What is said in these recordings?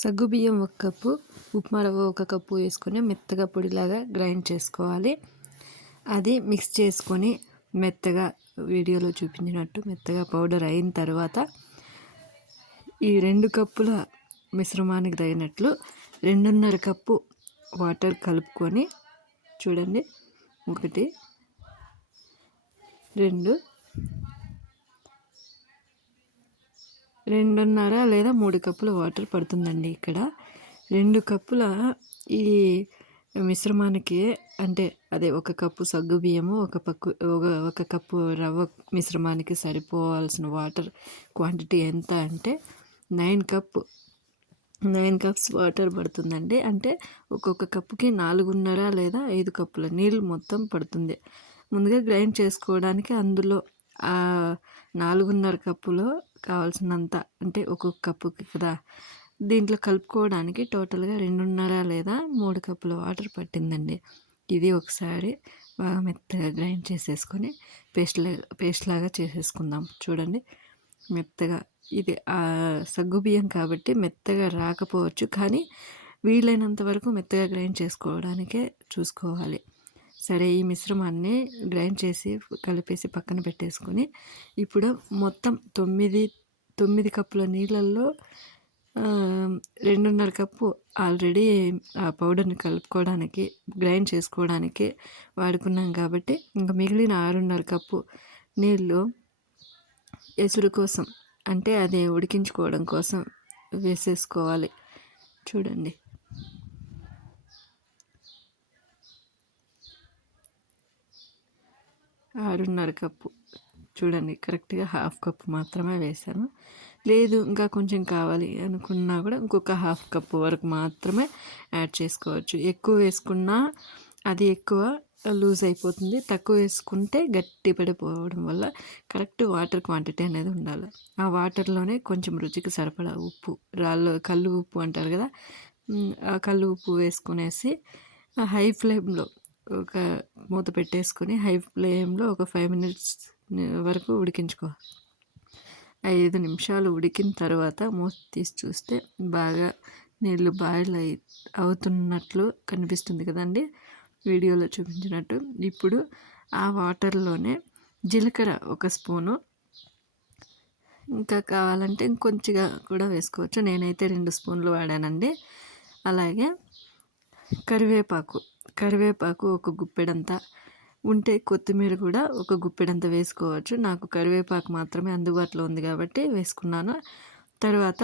సగ్గుబియ్యం 1 కప్పు, ఉప్మా రవ్వ 1 కప్పు వేసుకొని మెత్తగా పొడిలాగా గ్రైండ్ చేసుకోవాలి. అది మిక్స్ చేసుకొని మెత్తగా వీడియోలో చూపించినట్టు మెత్తగా పౌడర్ అయిన తర్వాత ఈ 2 కప్పుల మిశ్రమానికి తగినట్లు 2.5 కప్పు వాటర్ కలుపుకొని చూడండి. 1 2 2.5 లేదా 3 కప్పుల వాటర్ పడుతుందండి. ఇక్కడ 2 కప్పుల ఈ మిశ్రమానికి అంటే అదే 1 కప్పు సగ్గు బియ్యము, 1 కప్పు రవ్వ మిశ్రమానికి సరిపోవాల్సిన వాటర్ క్వాంటిటీ ఎంత అంటే 9 కప్స్ వాటర్ పడుతుందండి. అంటే ఒక్కొక్క కప్పుకి 4.5 లేదా 5 కప్పుల నీళ్ళు మొత్తం పడుతుంది. ముందుగా గ్రైండ్ చేసుకోవడానికి అందులో 4.5 కప్పులో కావాల్సినంత అంటే ఒక్కొక్క కప్పుకి కదా, దీంట్లో కలుపుకోవడానికి టోటల్గా 2.5 లేదా 3 కప్పుల వాటర్ పట్టిందండి. ఇది ఒకసారి బాగా మెత్తగా గ్రైండ్ చేసేసుకొని పేస్ట్ లాగా చేసేసుకుందాం. చూడండి, మెత్తగా ఇది సగ్గుబియ్యం కాబట్టి మెత్తగా రాకపోవచ్చు, కానీ వీలైనంత వరకు మెత్తగా గ్రైండ్ చేసుకోవడానికే చూసుకోవాలి. సరే, ఈ మిశ్రమాన్ని గ్రైండ్ చేసి కలిపేసి పక్కన పెట్టేసుకొని ఇప్పుడు మొత్తం 9 కప్పుల నీళ్ళల్లో 2.5 కప్పు ఆల్రెడీ ఆ పౌడర్ని కలుపుకోవడానికి గ్రైండ్ చేసుకోవడానికి వాడుకున్నాం కాబట్టి ఇంకా మిగిలిన 6.5 కప్పు నీళ్ళు ఎసురు కోసం అంటే అది ఉడికించుకోవడం కోసం వేసేసుకోవాలి. చూడండి, ఆరున్నర కప్పు చూడండి, కరెక్ట్గా హాఫ్ కప్పు మాత్రమే వేసాను. లేదు ఇంకా కొంచెం కావాలి అనుకున్నా కూడా ఇంకొక హాఫ్ కప్పు వరకు మాత్రమే యాడ్ చేసుకోవచ్చు. ఎక్కువ వేసుకున్నా అది ఎక్కువ లూజ్ అయిపోతుంది, తక్కువ వేసుకుంటే గట్టి పడిపోవడం వల్ల కరెక్ట్ వాటర్ క్వాంటిటీ అనేది ఉండాలి. ఆ వాటర్లోనే కొంచెం రుచికి సరిపడా ఉప్పు, కల్లు ఉప్పు అంటారు కదా, ఆ కల్లు ఉప్పు వేసుకునేసి హై ఫ్లేమ్లో ఒక మూత పెట్టేసుకొని హై ఫ్లేమ్లో ఒక 5 minutes వరకు ఉడికించుకోవాలి. 5 నిమిషాలు ఉడికిన తర్వాత మూత తీసి చూస్తే బాగా నీళ్ళు బాయిల్ అవుతున్నట్లు కనిపిస్తుంది కదండి, వీడియోలో చూపించినట్టు. ఇప్పుడు ఆ వాటర్లోనే జీలకర్ర 1 స్పూను, ఇంకా కావాలంటే ఇంకొంచెంగా కూడా వేసుకోవచ్చు. నేనైతే 2 స్పూన్లు వాడానండి. అలాగే కరివేపాకు 1 గుప్పెడంత ఉంటే కొత్తిమీర కూడా 1 గుప్పెడంత వేసుకోవచ్చు. నాకు కరివేపాకు మాత్రమే అందుబాటులో ఉంది కాబట్టి వేసుకున్నాను. తర్వాత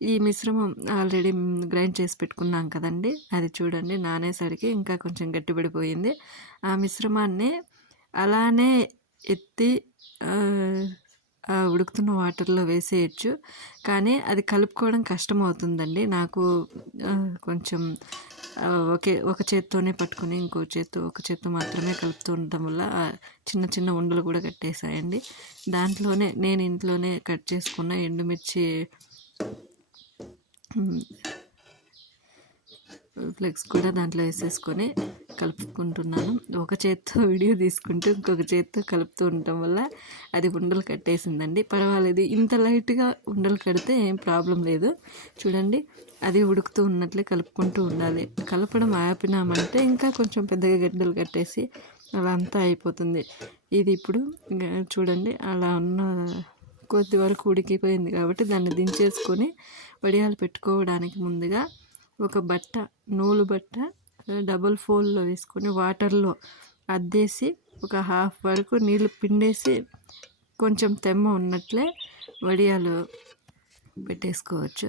ఈ మిశ్రమం ఆల్రెడీ గ్రైండ్ చేసి పెట్టుకున్నాం కదండి, అది చూడండి నానేసరికి ఇంకా కొంచెం గట్టిపడిపోయింది. ఆ మిశ్రమాన్ని అలానే ఎత్తి ఉడుకుతున్న వాటర్లో వేసేయచ్చు, కానీ అది కలుపుకోవడం కష్టం అవుతుందండి. నాకు కొంచెం ఒక చేత్తోనే పట్టుకొని ఒక చేత్తో మాత్రమే కలుపుతూ ఉండటం వల్ల చిన్న చిన్న ఉండలు కూడా కట్టేసాయండి. దాంట్లోనే నేను ఇంట్లోనే కట్ చేసుకున్న ఎండుమిర్చి ఫ్లెక్స్ కూడా దాంట్లో వేసేసుకొని కలుపుకుంటున్నాను. ఒక చేత్తో వీడియో తీసుకుంటూ ఇంకొక చేత్తో కలుపుతూ ఉండటం వల్ల అది ఉండలు కట్టేసిందండి. పర్వాలేదు, ఇంత లైట్గా ఉండలు కడితే ఏం ప్రాబ్లం లేదు. చూడండి, అది ఉడుకుతూ ఉన్నట్లే కలుపుకుంటూ ఉండాలి. కలపడం ఆపినామంటే ఇంకా కొంచెం పెద్దగా గడ్డలు కట్టేసి అలా అంతా అయిపోతుంది. ఇది ఇప్పుడు చూడండి అలా ఉన్న కొద్ది వరకు ఉడికిపోయింది కాబట్టి దాన్ని దించేసుకొని వడియాలు పెట్టుకోవడానికి ముందుగా ఒక నూలు బట్ట డబుల్ ఫోల్డ్లో వేసుకొని వాటర్లో అద్దేసి ఒక హాఫ్ వరకు నీళ్ళు పిండేసి కొంచెం తెమ్మ ఉన్నట్లే వడియాలు పెట్టేసుకోవచ్చు.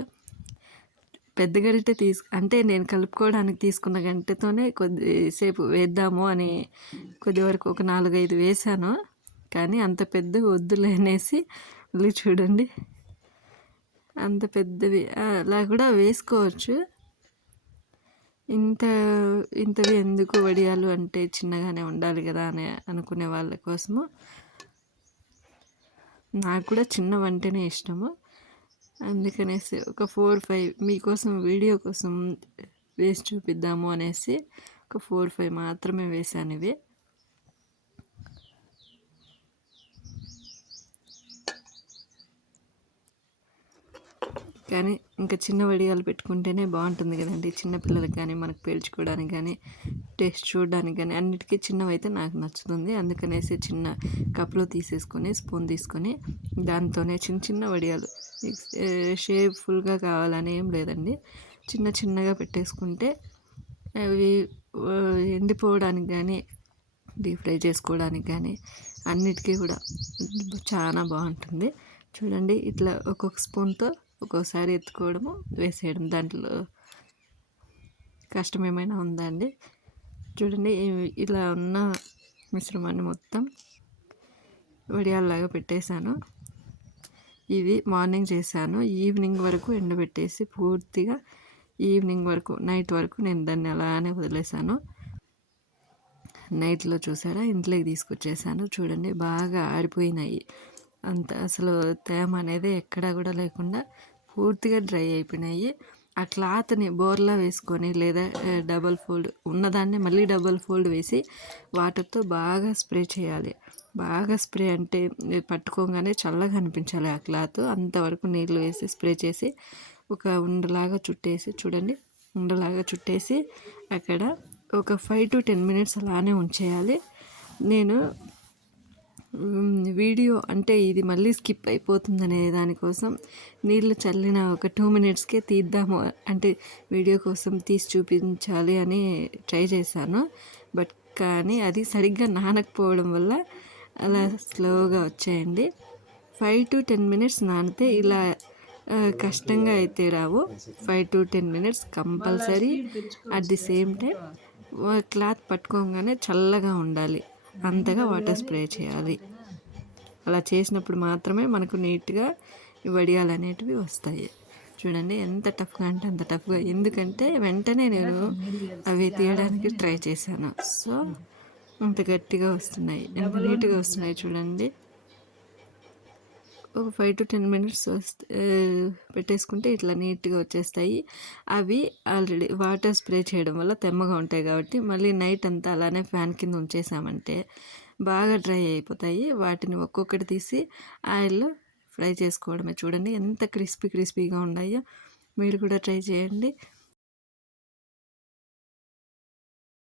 పెద్ద గరిటె అంటే నేను కలుపుకోవడానికి తీసుకున్న గంటతోనే కొద్దిసేపు వేద్దాము అని కొద్ది వరకు ఒక 4-5 వేసాను, కానీ అంత పెద్ద వద్దులే అనేసి మళ్ళీ చూడండి అంత పెద్దవి అలా కూడా వేసుకోవచ్చు. ఇంతవి ఎందుకు వడియాలు అంటే చిన్నగానే ఉండాలి కదా అని అనుకునే వాళ్ళ కోసము, నాకు కూడా చిన్న వంటనే ఇష్టము, అందుకనేసి ఒక 4-5 మీకోసం వీడియో కోసం వేసి చూపిద్దాము అనేసి ఒక 4-5 మాత్రమే వేసాను. ఇవి కానీ ఇంకా చిన్న వడియాలు పెట్టుకుంటేనే బాగుంటుంది కదండి. చిన్నపిల్లలకి కానీ మనకు పేల్చుకోవడానికి కానీ టేస్ట్ చూడడానికి కానీ అన్నిటికీ చిన్నవైతే నాకు నచ్చుతుంది. అందుకనేసి చిన్న కప్లో తీసేసుకొని స్పూన్ తీసుకొని దాంతోనే చిన్న చిన్న వడియాలు షేప్ ఫుల్గా కావాలని ఏం లేదండి. చిన్న చిన్నగా పెట్టేసుకుంటే అవి ఎండిపోవడానికి కానీ డీప్ ఫ్రై చేసుకోవడానికి కానీ అన్నిటికీ కూడా చాలా బాగుంటుంది. చూడండి ఇట్లా ఒక్కొక్క స్పూన్తో ఒక్కోసారి ఎత్తుకోవడము వేసేయడం, దాంట్లో కష్టం ఏమైనా ఉందా అండి. చూడండి ఇలా ఉన్న మిశ్రమాన్ని మొత్తం వడియాల్లాగా పెట్టేశాను. ఇది మార్నింగ్ చేశాను. ఈవినింగ్ వరకు ఎండబెట్టేసి పూర్తిగా ఈవినింగ్ వరకు నైట్ వరకు నేను దాన్ని అలానే వదిలేసాను. నైట్లో చూసారా ఇంట్లోకి తీసుకొచ్చేసాను. చూడండి బాగా ఆరిపోయినాయి. అంత అసలు తేమ అనేది ఎక్కడా కూడా లేకుండా పూర్తిగా డ్రై అయిపోయినాయి. ఆ క్లాత్ని బోర్లా వేసుకొని లేదా డబల్ ఫోల్డ్ ఉన్నదాన్ని మళ్ళీ డబల్ ఫోల్డ్ వేసి వాటర్తో బాగా స్ప్రే చేయాలి. బాగా స్ప్రే అంటే పట్టుకోగానే చల్లగా అనిపించాలి ఆ క్లాత్. అంతవరకు నీళ్ళు వేసి స్ప్రే చేసి ఒక ఉండలాగా చుట్టేసి, చూడండి ఉండలాగా చుట్టేసి అక్కడ ఒక 5 to 10 minutes అలానే ఉంచేయాలి. నేను వీడియో అంటే ఇది మళ్ళీ స్కిప్ అయిపోతుందనే దానికోసం నీళ్ళు చల్లిన ఒక 2 minutesకే తీద్దాము అంటే వీడియో కోసం తీసి చూపించాలి అని ట్రై చేశాను. బట్ కానీ అది సరిగ్గా నానకపోవడం వల్ల అలా స్లోగా వచ్చాయండి. 5 to 10 minutes నానితే ఇలా కష్టంగా అయితే రావు. 5 to 10 minutes compulsory. At the same time cloth పట్టుకోగానే చల్లగా ఉండాలి, అంతగా వాటర్ స్ప్రే చేయాలి. అలా చేసినప్పుడు మాత్రమే మనకు నీట్గా వడియాలు అనేటివి వస్తాయి. చూడండి ఎంత టఫ్గా అంటే అంత టఫ్గా, ఎందుకంటే వెంటనే నేను అవి తీయడానికి ట్రై చేశాను. సో అంత గట్టిగా వస్తున్నాయి, ఎంత నీట్గా వస్తున్నాయి చూడండి. ఒక 5 to 10 minutes పెట్టేసుకుంటే ఇట్లా నీట్గా వచ్చేస్తాయి. అవి ఆల్రెడీ వాటర్ స్ప్రే చేయడం వల్ల తెమ్మగా ఉంటాయి కాబట్టి మళ్ళీ నైట్ అంతా అలానే ఫ్యాన్ కింద ఉంచేసామంటే బాగా డ్రై అయిపోతాయి. వాటిని ఒక్కొక్కటి తీసి ఆయిల్లో ఫ్రై చేసుకోవడమే. చూడండి ఎంత క్రిస్పీగా ఉన్నాయో. మీరు కూడా ట్రై చేయండి.